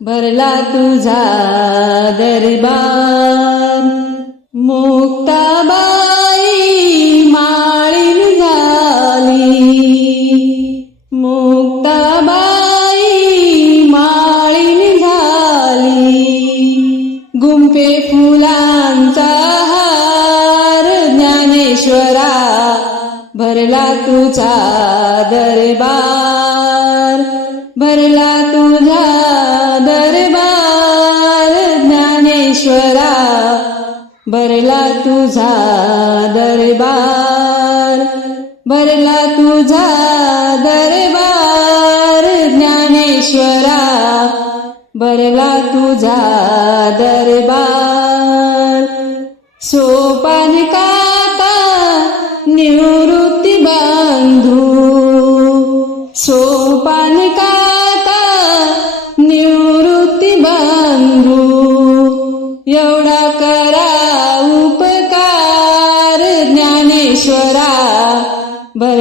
भरला तुझा दरबार. मुक्ताबाई माळीन झाली. मुक्ताबाई माळीन झाली. गुंफे फुलांचा हार ज्ञानेश्वरा भरला तुझा दरबार. भरला भरला तुझा दरबार भरला तुझा दरबार ज्ञानेश्वरा भरला तुझा दरबार. सोपान काका निवृत्ती बांधू सोपान का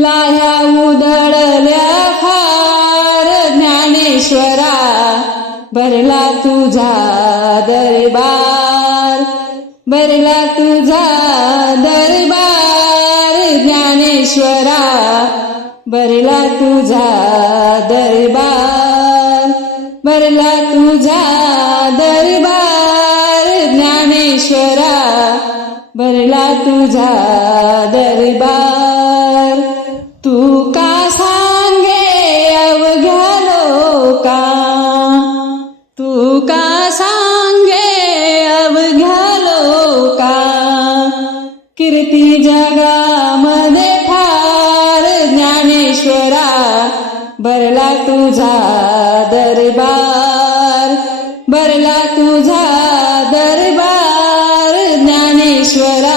लाह्या उदळल्या फार ज्ञानेश्वरा भरला तुझा दरबार. भरला तुझा दरबार ज्ञानेश्वरा भरला तुझा दरबार. भरला तुझा दरबार ज्ञानेश्वरा भरला तुझा दरबार. कीर्ती जगामध्ये फार ज्ञानेश्वरा भरला तुझा दरबार भरला तुझा दरबार ज्ञानेश्वरा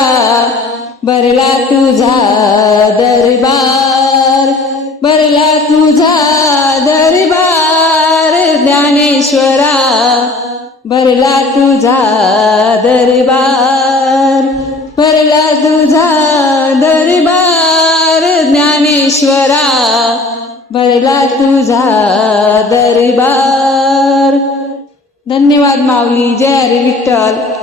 भरला तुझा दरबार भरला तुझा दरबार ज्ञानेश्वरा भरला तुझा दरबार. ईश्वरा भरला तुझा दरबार. धन्यवाद माऊली जय हरी विठ्ठल.